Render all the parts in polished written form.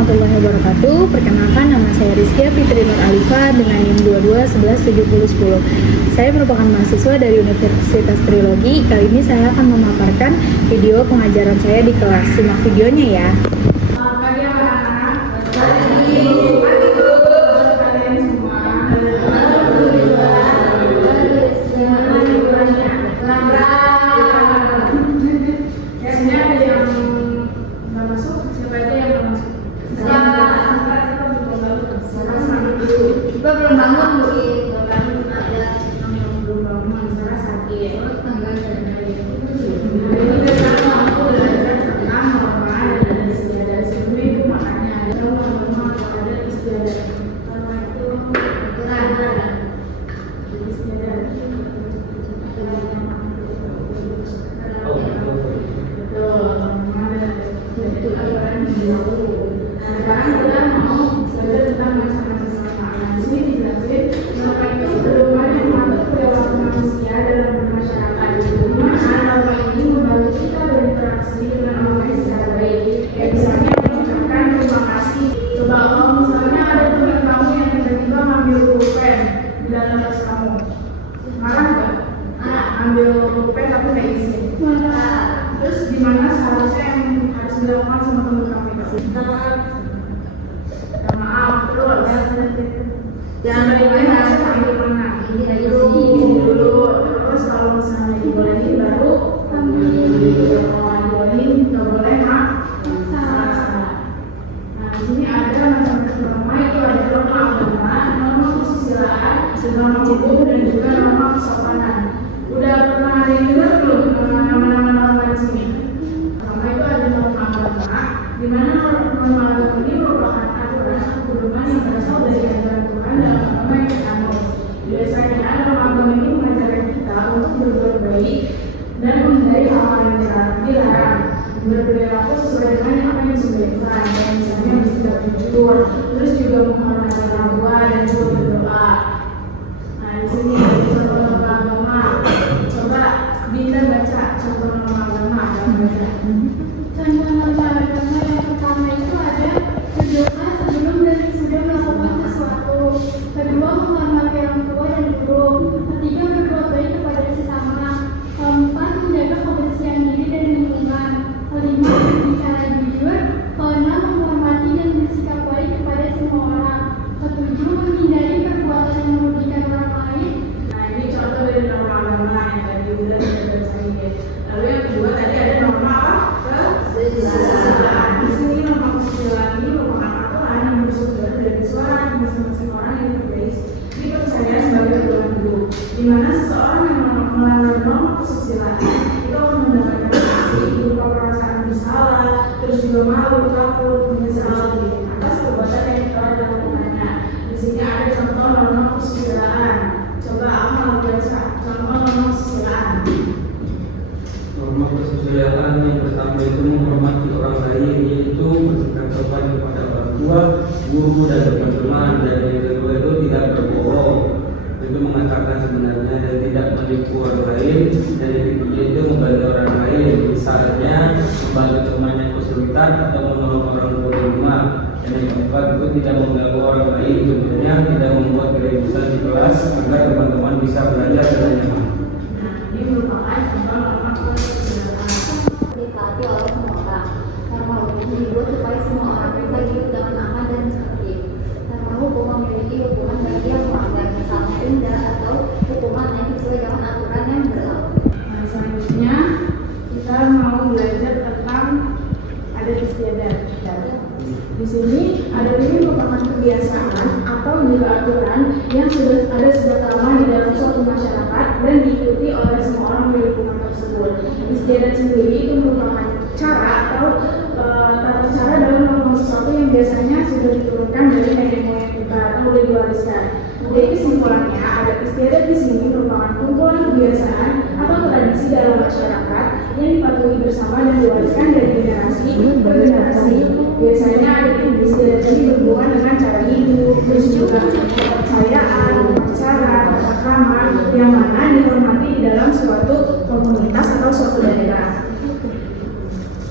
warahmatullahi wabarakatuh. Perkenalkan, nama saya Rizkia Fitri Nur Alifa dengan NIM 22117010. Saya merupakan mahasiswa dari Universitas Trilogi. Kali ini saya akan memaparkan video pengajaran saya di kelas. Simak videonya ya. Selamat pagi anak-anak. Kalian semua. Biasanya ada yang nggak masuk, siapa aja yang nggak masuk? Kita belum bangun, Bu. Belum bangun, ada Belum bangun, Sarah sakit. tanggal dari Hari ini kita mau belajar tentang norma dan istiadat. Sebelumnya itu makanya ada norma ada istiadat. Norma itu aturan. istiadat. Betul, norma dan itu aturan yang berlaku. Nah, sekarang kita mau belajar tentang macam-macam norma. Nah, di sini dijelasin norma itu pedoman yang mengatur perilaku manusia dalam bermasyarakat. Di mana norma ini membantu kita berinteraksi dengan orang lain secara baik. Kayak misalnya mengucapkan terima kasih. Coba kalau misalnya ada teman kamu yang tiba-tiba ngambil pulpen di dalam tas kamu, marah nggak? Ambil pulpen tapi nggak izin. Terus gimana seharusnya yang harus dilakukan sama teman kamu itu? Minta maaf, terus jangan balik harus sambil mana? Ini dulu. Terus kalau misalnya dibolehin baru kalau dibolehin nggak boleh maksa. Nah di sini ada macam-macam norma, itu ada norma agama, norma kesusilaan, norma hukum dan juga norma kesopanan. Udah pernah ada yang dengar belum nama-nama norma di sini? Pertama itu ada norma agama, di mana norma agama ini merupakan aturan atau pedoman yang berasal dari ajaran Tuhan dalam agama yang kita anut. Biasanya norma agama ini mengajarkan kita untuk berbuat baik dan menghindari hal-hal yang dilarang, berperilaku sesuai dengan apa yang disebutkan, kayak misalnya bersikap jujur, terus juga menghormati orang tua dan juga berdoa. Nah di sini ada contoh norma agama. Coba Dinda baca contoh norma agama dalam baca. Contoh norma agama yang pertama itu ada berdoa sebelum dan sesudah melakukan sesuatu. Kedua, menghormati orang tua dan guru. Ketiga, berbuat baik kepada sesama. Keempat, menjaga kebersihan diri dan lingkungan. Kelima, berbicara jujur. Keenam, menghormati dan bersikap baik kepada semua orang. Ketujuh, menghindari perbuatan yang merugikan orang lain. Nah ini contoh dari norma agama yang tadi udah kita bacain. Lalu yang kedua tadi ada norma apa? Kesusilaan. Di sini norma kesusilaan ini merupakan aturan yang bersumber dari suara masing-masing orang yang dipercaya sebagai aturan hidup. Di mana seseorang yang melanggar norma kesusilaan itu akan mendapatkan sanksi berupa perasaan bersalah, terus juga malu, takut, menyesal atas perbuatan yang telah dilakukannya. Di sini ada contoh norma kesusilaan. Coba Amal baca contoh norma kesusilaan. Norma kesusilaan yang pertama itu menghormati orang lain, yaitu bersikap sopan kepada orang tua, guru dan teman-teman. Dan yang kedua itu tidak berbohong, itu mengatakan sebenarnya dan tidak menipu orang lain. Dan yang ketiga itu membantu orang lain, misalnya membantu teman yang kesulitan atau menolong orang tua di rumah. Dan yang keempat itu tidak mengganggu orang lain, tentunya tidak membuat keributan di kelas agar teman-teman bisa belajar dengan nyaman. Nah ini merupakan contoh norma kesusilaan. ditaati oleh semua orang. Norma hukum dibuat supaya semua orang bisa hidup dengan aman dan tertib. Norma hukum memiliki hukuman bagi yang melanggar, misalnya denda atau hukuman yang sesuai dengan aturan yang berlaku. Nah selanjutnya kita mau belajar tentang adat istiadat. Di sini adat ini merupakan kebiasaan atau juga aturan yang sudah ada sejak lama di dalam suatu masyarakat dan diikuti oleh semua orang di lingkungan tersebut. Istiadat sendiri itu merupakan cara atau tata cara dalam melakukan sesuatu yang biasanya sudah diturunkan dari nenek moyang kita atau sudah diwariskan. Jadi kesimpulannya, adat istiadat di sini merupakan kumpulan kebiasaan atau tradisi dalam masyarakat yang dipatuhi bersama dan diwariskan dari generasi ke generasi. Biasanya adat istiadat ini berhubungan dengan cara hidup, terus juga kepercayaan, cara, tata krama yang mana dihormati di dalam suatu komunitas atau suatu daerah.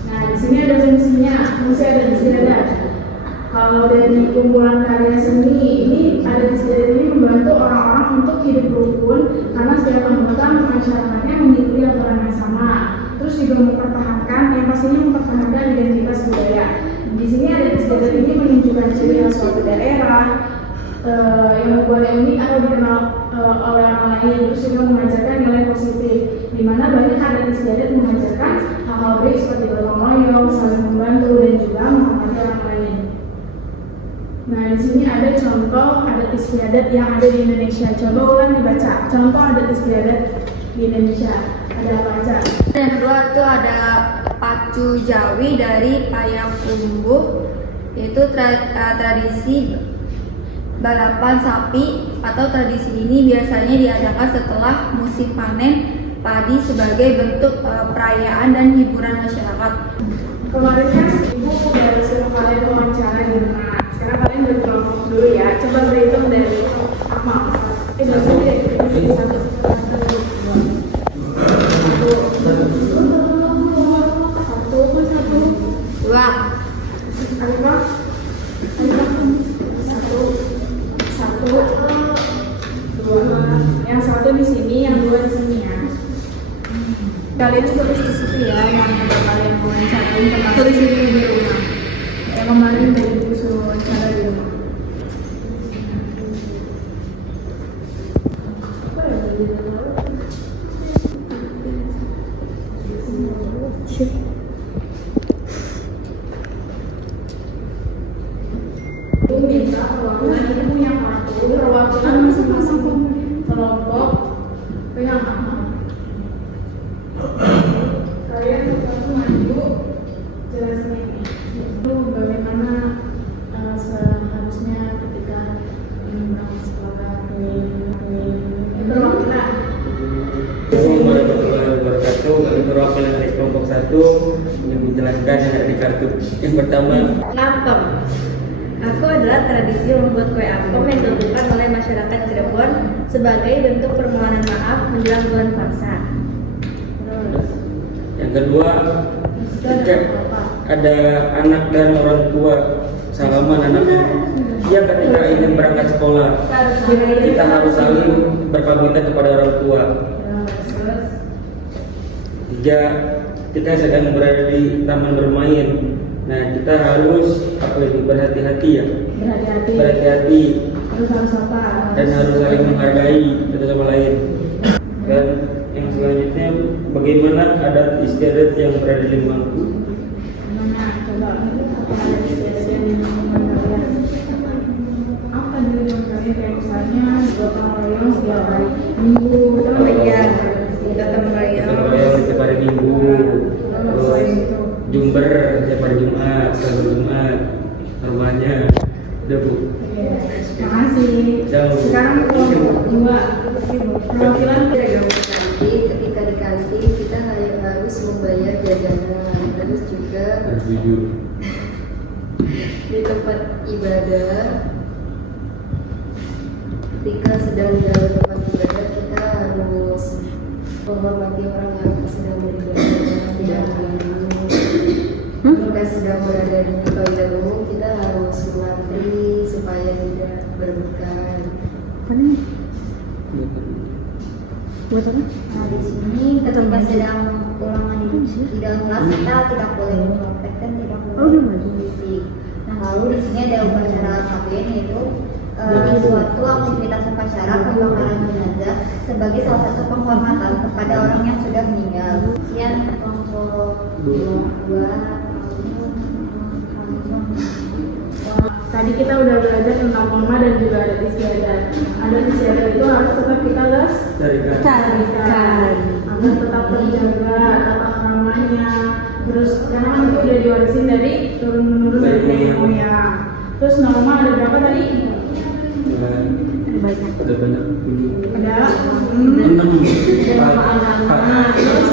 Nah, di sini ada fungsinya, fungsi adat istiadat. Kalau dari kumpulan karya seni ini adat istiadat ini membantu orang-orang untuk hidup rukun karena setiap anggota masyarakatnya mengikuti aturan yang sama. Terus juga mempertahankan, yang pastinya mempertahankan identitas budaya. Di sini adat istiadat ini menunjukkan ciri khas suatu daerah yang membuat unik atau dikenal oleh orang lain. Terus juga mengajarkan nilai positif, di mana banyak adat istiadat mengajarkan hal-hal baik seperti gotong royong, saling membantu, dan juga menghormati orang lain. Nah, di sini ada contoh adat istiadat yang ada di Indonesia. Coba ulang dibaca. Contoh adat istiadat di Indonesia. Ada apa aja? Yang kedua itu ada pacu jawi dari Payakumbuh, yaitu tradisi balapan sapi, atau tradisi ini biasanya diadakan setelah musim panen padi sebagai bentuk perayaan dan hiburan masyarakat. Kemarin kan ibu udah suruh kalian wawancara di rumah. Sekarang kalian berkelompok dulu ya. Coba berhitung dari maaf. Dari sini deh. Satu. Dua. Alifah. Satu. Dua. Yang satu di sini, yang dua di sini ya. Kalian tulis di situ ya yang udah kalian wawancarain tentang tulis di rumah. Yang kemarin dari ibu suruh wawancara di rumah. Ibu minta perwakilan, ibu punya kartu perwakilan masing-masing kelompok ke yang mana? Kalian satu maju jelasin ini. Itu bagaimana seharusnya ketika berangkat sekolah perwakilan. Wabarakatuh. Kami perwakilan dari kelompok 1 yang menjelaskan yang ada di kartu. Yang pertama, Lampem. Aku adalah tradisi membuat kue apem yang dilakukan oleh masyarakat Cirebon sebagai bentuk permohonan maaf menjelang bulan puasa. yang kedua, jika ada anak dan orang tua salaman anaknya, dia ketika ingin berangkat sekolah, kita harus saling berpamitan kepada orang tua. Tiga, kita sedang berada di taman bermain. Nah, kita harus berhati-hati ya. Berhati-hati. Terus harus apa? Dan harus saling menghargai satu sama lain. Dan yang selanjutnya, bagaimana adat istiadat yang berada di Limangku? Mana? Coba apa adat istiadat yang di lingkungan kalian? Apa di lingkungan kalian kayak misalnya gotong royong setiap hari Minggu? Iya, gotong royong Setiap hari Minggu. Terus Jumber setiap hari Jumat, selalu Jumat. Normanya udah Bu. Makasih. Sekarang kelompok 2 perwakilan Ketika di kantin kita harus membayar jajanan, terus juga Jujur. di tempat ibadah ketika sedang di dalam tempat ibadah kita harus menghormati orang yang sedang beribadah, tidak mengganggu. Jika sedang berada di toilet umum kita harus mengantri supaya tidak berbuka. Nah, di sini ketika sedang ulangan di dalam kelas kita tidak boleh menyontek dan tidak boleh berisik. Nah, lalu di sini ada upacara KPN yaitu suatu aktivitas upacara pembakaran jenazah sebagai salah satu penghormatan kepada orang yang sudah meninggal. Sekian kelompok 2. Tadi kita udah belajar tentang norma dan juga adat istiadat. Adat istiadat itu harus tetap kita lestarikan agar tetap terjaga tata keramanya. Terus karena kan itu udah diwarisin dari turun menurun dari nenek moyang. Terus norma ada berapa tadi? Ada banyak. Ada 6. Terus